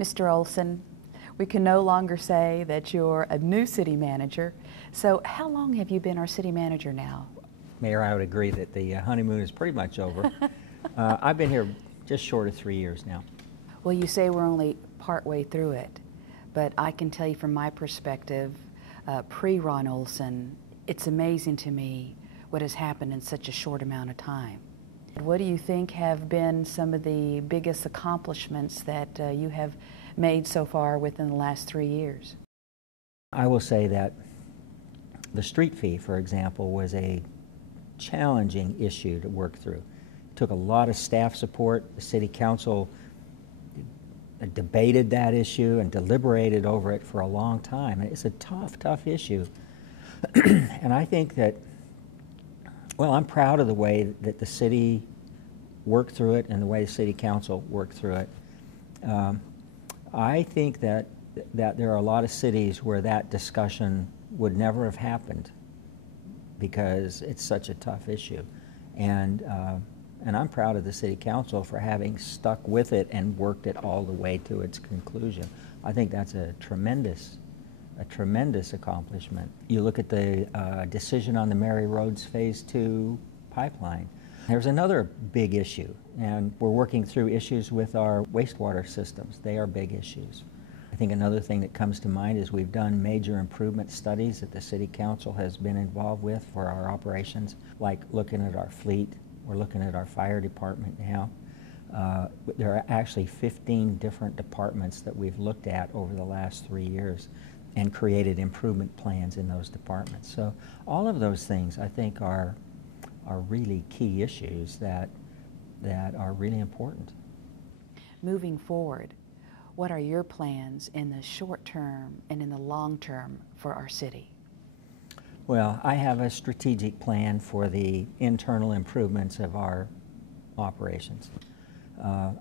Mr. Olson, we can no longer say that you're a new city manager. So how long have you been our city manager now? Mayor, I would agree that the honeymoon is pretty much over. I've been here just short of 3 years now. Well, you say we're only partway through it, but I can tell you from my perspective, pre-Ron Olson, it's amazing to me what has happened in such a short amount of time. What do you think have been some of the biggest accomplishments that you have made so far within the last 3 years? I will say that the street fee, for example, was a challenging issue to work through. It took a lot of staff support. The City Council debated that issue and deliberated over it for a long time. It's a tough issue. And I think that, well, I'm proud of the way that the city worked through it and the way the City Council worked through it. I think that there are a lot of cities where that discussion would never have happened because it's such a tough issue. And I'm proud of the City Council for having stuck with it and worked it all the way to its conclusion. I think that's a tremendous accomplishment. You look at the decision on the Mary Roads Phase 2 pipeline. There's another big issue, and we're working through issues with our wastewater systems. They are big issues. I think another thing that comes to mind is we've done major improvement studies that the City Council has been involved with for our operations, like looking at our fleet. We're looking at our fire department now. There are actually 15 different departments that we've looked at over the last 3 years and created improvement plans in those departments. So all of those things, I think, are really key issues that are really important. Moving forward, what are your plans in the short term and in the long term for our city? Well, I have a strategic plan for the internal improvements of our operations.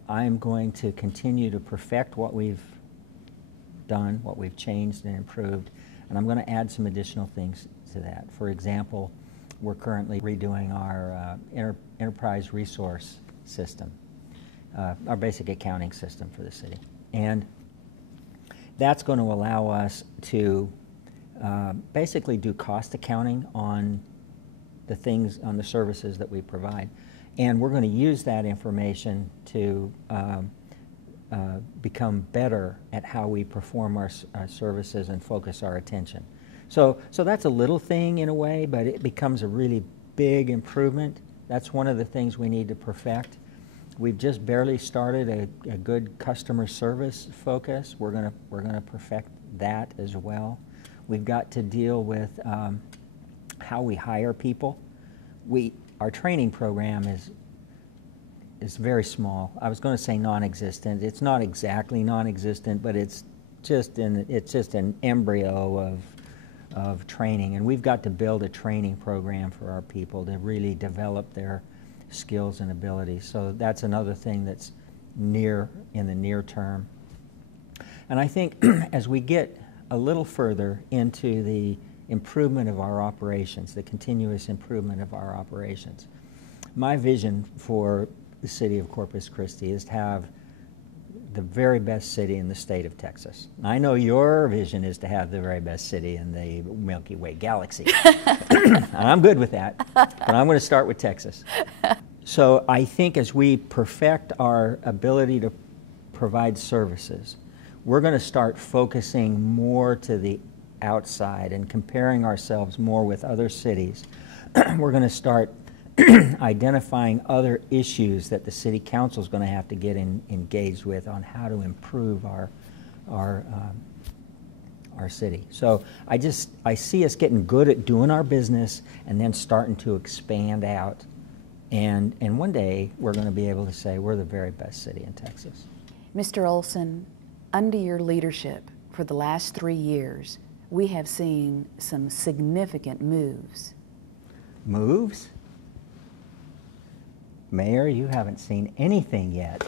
I'm going to continue to perfect what we've done, what we've changed and improved, and I'm going to add some additional things to that. For example, we're currently redoing our enterprise resource system, our basic accounting system for the city. And that's going to allow us to basically do cost accounting on the things, on the services that we provide. And we're going to use that information to become better at how we perform our services and focus our attention. So that's a little thing in a way, but it becomes a really big improvement. That's one of the things we need to perfect. We've just barely started a good customer service focus. We're gonna perfect that as well. We've got to deal with how we hire people. Our training program is very small. I was going to say non-existent. It's not exactly non-existent, but it's just an embryo of training, and we've got to build a training program for our people to really develop their skills and abilities. So that's another thing that's in the near term. And I think as we get a little further into the improvement of our operations, the continuous improvement of our operations, my vision for the city of Corpus Christi is to have the very best city in the state of Texas. I know your vision is to have the very best city in the Milky Way galaxy. And I'm good with that, but I'm going to start with Texas. So I think as we perfect our ability to provide services, we're going to start focusing more to the outside and comparing ourselves more with other cities. We're going to start identifying other issues that the City Council is going to have to get engaged with on how to improve our city. So I see us getting good at doing our business and then starting to expand out. And one day we're going to be able to say we're the very best city in Texas. Mr. Olson, under your leadership for the last 3 years, we have seen some significant moves. Moves? Mayor, you haven't seen anything yet.